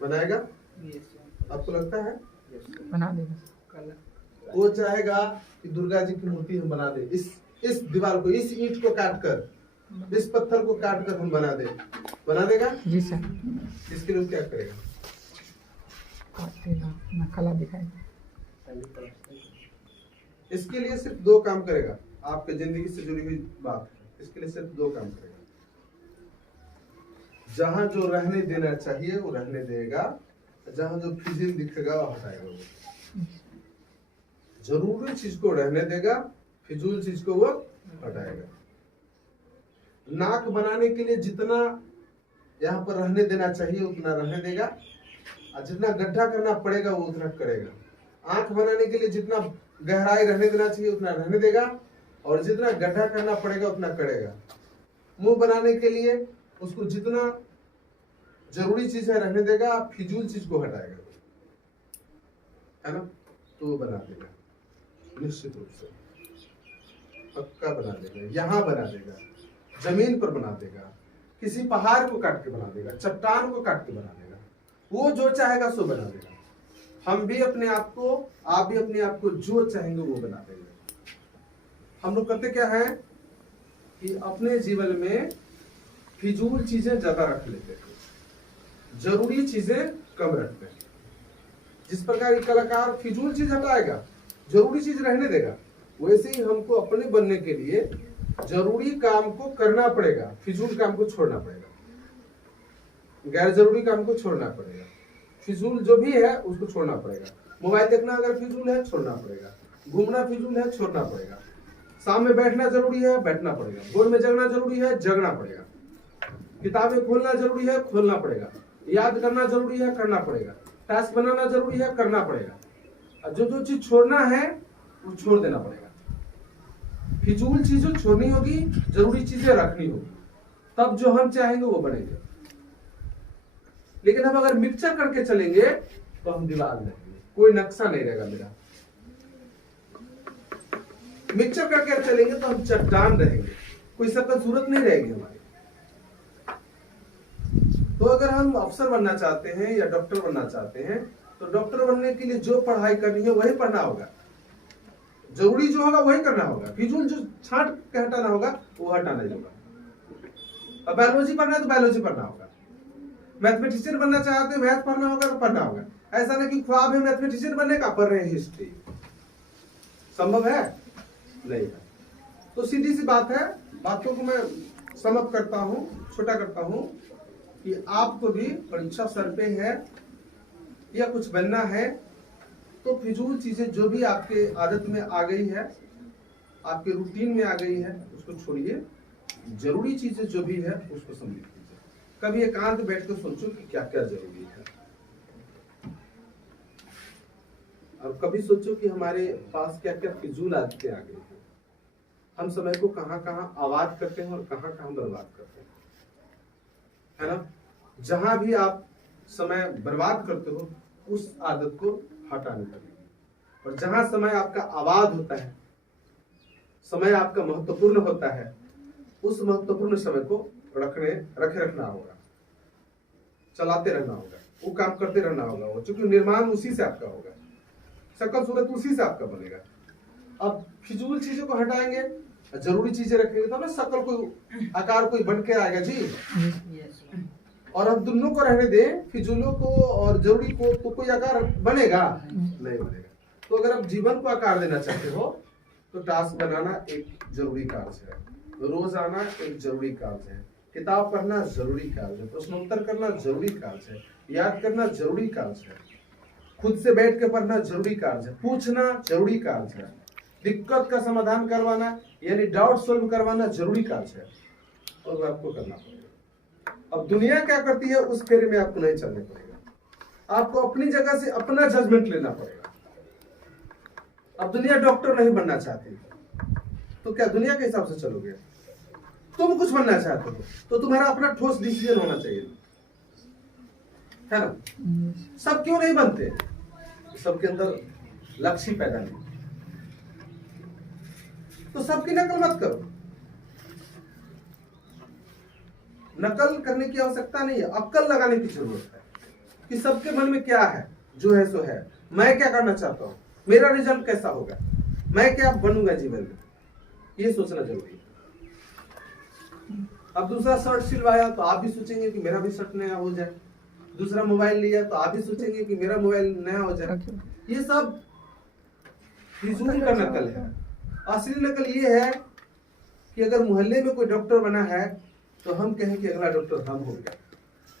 बनाएगा? आपको लगता है बना देगा? वो चाहेगा कि दुर्गा जी की मूर्ति हम बना दे, इस दीवार को, इस ईंट को काट कर, इस पत्थर को काट कर हम बना दे, बना देगा? जी सर। इसके लिए क्या करेगा? काट देगा, नकला दिखाएगा। इसके लिए सिर्फ दो काम करेगा, आपके जिंदगी से जुड़ी हुई बात है, इसके लिए सिर्फ दो काम करेगा। जहां जो रहने देना चाहिए वो रहने देगा, जहां जो फिजिल दिखेगा वो हटाएगा। वो जरूरी चीज को रहने देगा, फिजूल चीज को वो हटाएगा। नाक बनाने के लिए जितना यहाँ पर रहने देना चाहिए उतना रहने देगा, और जितना गड्ढा करना पड़ेगा वो उतना करेगा। आंख बनाने के लिए जितना गहराई रहने देना चाहिए उतना रहने देगा, और जितना गड्ढा करना पड़ेगा उतना करेगा। मुंह बनाने के लिए उसको जितना जरूरी चीज है रहने देगा, फिजूल चीज को हटाएगा, है ना? तो वो बना देगा, निश्चित रूप से पक्का बना देगा। यहाँ बना देगा, जमीन पर बना देगा, किसी पहाड़ को काट के बना देगा, चट्टान को काट के बना देगा। वो जो चाहेगा सो बना देगा। हम भी अपने आप को, आप भी अपने आप को जो चाहेंगे वो बना देंगे। हम लोग करते क्या है कि अपने जीवन में फिजूल चीजें ज्यादा रख लेते हैं, जरूरी चीजें कम रखते हैं। जिस प्रकार एक कलाकार फिजूल चीज हटाएगा, जरूरी चीज रहने देगा, वैसे ही हमको अपने बनने के लिए जरूरी काम को करना पड़ेगा, फिजूल काम को छोड़ना पड़ेगा, गैर जरूरी काम को छोड़ना पड़ेगा। फिजूल जो भी है उसको छोड़ना पड़ेगा। मोबाइल देखना अगर फिजूल है छोड़ना पड़ेगा, घूमना फिजूल है छोड़ना पड़ेगा, शाम में बैठना जरूरी है बैठना पड़ेगा, भोर में जगना जरूरी है जगना पड़ेगा, किताबें खोलना जरूरी है खोलना पड़ेगा, याद करना जरूरी है करना पड़ेगा, टास्क बनाना जरूरी है करना पड़ेगा। जो जो चीज छोड़ना है वो छोड़ देना पड़ेगा। फिजूल चीजें छोड़नी होगी, जरूरी चीजें रखनी होगी, तब जो हम चाहेंगे वो बनेंगे। लेकिन हम अगर मिक्सचर करके चलेंगे तो हम दीवार रहेंगे, कोई नक्शा नहीं रहेगा मेरा। मिक्सचर करके चलेंगे तो हम चट्टान रहेंगे, कोई शक्ल सूरत नहीं रहेगी हमारी। तो अगर हम अफसर बनना चाहते हैं या डॉक्टर बनना चाहते हैं तो डॉक्टर बनने के लिए जो पढ़ाई करनी है वही पढ़ना होगा, जरूरी जो होगा वही करना होगा, फिजूल जो छांट के हटाना होगा वो हटाना ही होगा। अब बायोलॉजी पढ़ना है तो बायोलॉजी पढ़ना होगा, मैथमेटिशियन बनना चाहते हैं मैथ पढ़ना होगा तो पढ़ना होगा। ऐसा नहीं कि ख्वाब है मैथमेटिशियन बनने का, पढ़ रहे हैं हिस्ट्री, संभव है? नहीं है। तो सीधी सी बात है, बातों को मैं समअप करता हूं, छोटा करता हूं कि आपको भी परीक्षा सर पे है या कुछ बनना है तो फिजूल चीजें जो भी आपके आदत में आ गई है, आपके रूटीन में आ गई है, उसको छोड़िए। जरूरी चीजें जो भी है उसको सम्मिलित कीजिए। कभी एकांत बैठ कर सोचो कि क्या क्या जरूरी है, और कभी सोचो कि हमारे पास क्या क्या फिजूल आदतें आ गई हैं। हम समय को कहाँ कहाँ आबाद करते हैं और कहाँ कहाँ बर्बाद करते हैं, है ना? जहां भी आप समय बर्बाद करते हो उस आदत को हटाने लगे, और जहां समय आपका आबाद होता है, समय आपका महत्वपूर्ण होता है, उस महत्वपूर्ण समय को रखना होगा, चलाते रहना होगा, वो काम करते रहना होगा, वो चूंकि निर्माण उसी से आपका होगा, शक्ल सूरत उसी से आपका बनेगा। अब फिजूल चीजों को हटाएंगे, जरूरी चीजें रखेंगे तो ना शक्ल कोई आकार कोई बन के आएगा जी। और हम दोनों को रहने दें, फिजूलों को और जरूरी को, तो कोई आकार बनेगा नहीं बनेगा। तो अगर आप जीवन को आकार देना चाहते हो तो टास्क बनाना एक जरूरी कार्य है, रोज आना एक जरूरी कार्य है, किताब पढ़ना जरूरी कार्य है, प्रश्नोत्तर करना जरूरी कार्य है, याद करना जरूरी कार्य है, खुद से बैठ के पढ़ना जरूरी कार्य है, पूछना जरूरी कार्य है, दिक्कत का समाधान करवाना यानी डाउट सॉल्व करवाना जरूरी कार्य है, और वो आपको करना पड़ेगा। अब दुनिया क्या करती है उस फेरे में आपको नहीं चलने पड़ेगा, आपको अपनी जगह से अपना जजमेंट लेना पड़ेगा। अब दुनिया डॉक्टर नहीं बनना चाहती तो क्या दुनिया के हिसाब से चलोगे? तुम कुछ बनना चाहते हो तो तुम्हारा अपना ठोस डिसीजन होना चाहिए, है ना? सब क्यों नहीं बनते? सबके अंदर लक्ष्य पैदा नहीं, तो सबकी नकल मत करो। नकल करने की आवश्यकता नहीं है, अक्ल लगाने की जरूरत है। कि सबके मन में क्या है, जो है सो है, मैं क्या करना चाहता हूँ, मेरा रिजल्ट कैसा होगा, मैं क्या बनूंगा जीवन में, ये सोचना जरूरी है। अब दूसरा शर्ट सिलवाया तो आप भी सोचेंगे कि मेरा भी शर्ट नया हो जाए, दूसरा मोबाइल लिया तो आप भी सोचेंगे कि मेरा मोबाइल नया हो जाए। ये सब फिजूल का नकल है। असली नकल ये है कि अगर मोहल्ले में कोई डॉक्टर बना है तो हम कहें कि अगला डॉक्टर हम होंगे,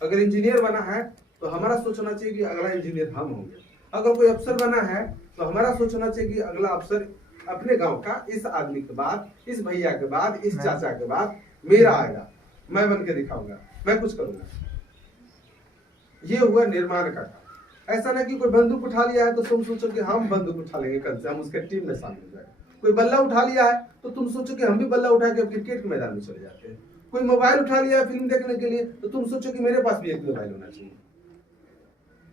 अगर इंजीनियर बना है तो हमारा सोचना चाहिए कि अगला इंजीनियर हम होंगे, अगर कोई अफसर बना है तो हमारा सोचना चाहिए कि अगला अफसर अपने गांव का इस आदमी के बाद, इस भैया के बाद, इस चाचा के बाद मेरा आएगा, मैं बन के दिखाऊंगा, मैं कुछ करूंगा। ये हुआ निर्माण का काम। ऐसा ना कि कोई बंदूक उठा लिया है तो तुम सोचो कि हम बंदूक उठा लेंगे, कल से हम उसके टीम में शामिल हो जाएंगे। कोई बल्ला उठा लिया है तो तुम सोचो कि हम भी बल्ला उठा के क्रिकेट के मैदान में चले जाते हैं। कोई मोबाइल उठा लिया है फिल्म देखने के लिए तो तुम सोचो कि मेरे पास भी एक मोबाइल होना चाहिए।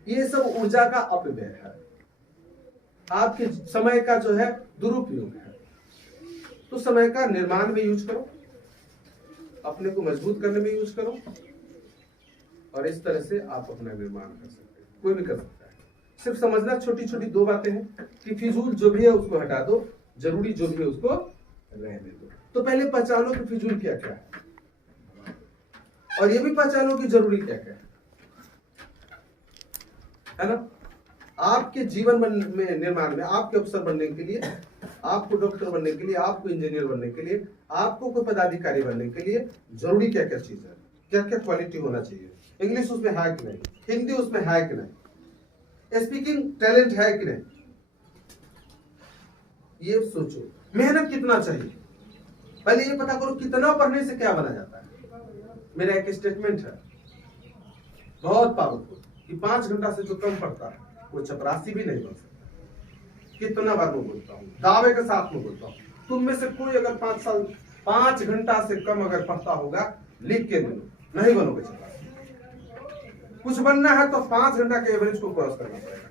ये सब ऊर्जा का अपव्यय है, आपके समय का जो है दुरुपयोग है। तो समय का निर्माण में यूज करो, अपने को मजबूत करने में यूज करो, और इस तरह से आप अपना निर्माण कर सकते हैं। कोई भी कर सकता है। सिर्फ समझना छोटी छोटी दो बातें हैं कि फिजूल जो भी है उसको हटा दो, जरूरी जो भी है उसको रहने दो। तो पहले पहचानो कि फिजूल क्या क्या है, और ये भी पहचानो कि जरूरी क्या क्या है ना। आपके जीवन में निर्माण में, आपके अफसर बनने के लिए, आपको डॉक्टर बनने के लिए, आपको इंजीनियर बनने के लिए, आपको कोई पदाधिकारी बनने के लिए जरूरी क्या क्या चीज है, क्या क्या क्वालिटी होना चाहिए। इंग्लिश उसमें है कि नहीं, हिंदी उसमें है कि नहीं, स्पीकिंग टैलेंट है कि नहीं, ये सोचो। मेहनत कितना चाहिए, पहले ये पता करो कितना पढ़ने से क्या बना जाता है। मेरा एक स्टेटमेंट है बहुत पावरफुल कि 5 घंटा से जो कम पढ़ता है वो चपरासी भी नहीं बन सकता। कितना बार मैं बोलता हूँ, दावे के साथ में बोलता हूँ, तुम में से कोई अगर 5 घंटा से कम अगर पढ़ता होगा, लिख के बोलो, नहीं बनोगे चपरासी। कुछ बनना है तो 5 घंटा के एवरेज को क्रॉस करना पड़ेगा।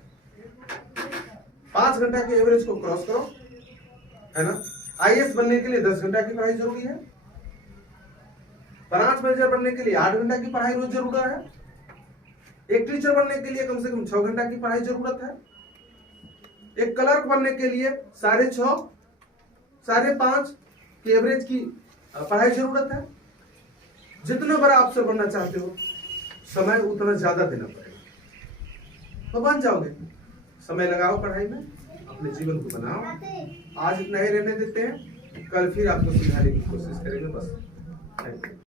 5 घंटा के एवरेज को क्रॉस करो, है ना। आईएएस बनने के लिए 10 घंटा की पढ़ाई जरूरी है, ब्रांच मैनेजर बनने के लिए 8 घंटा की पढ़ाई रोज जरूरत है, एक टीचर बनने के लिए कम से कम 6 घंटा की पढ़ाई जरूरत है, एक क्लर्क बनने के लिए 6.5 5.5 की एवरेज की पढ़ाई जरूरत है। जितना बड़ा अफसर बनना चाहते हो समय उतना ज्यादा देना पड़ेगा, तो बन जाओगे। समय लगाओ पढ़ाई में, अपने जीवन को बनाओ। आज इतना ही रहने देते हैं, कल फिर आपको सुधारने की कोशिश करेंगे। बस थैंक यू।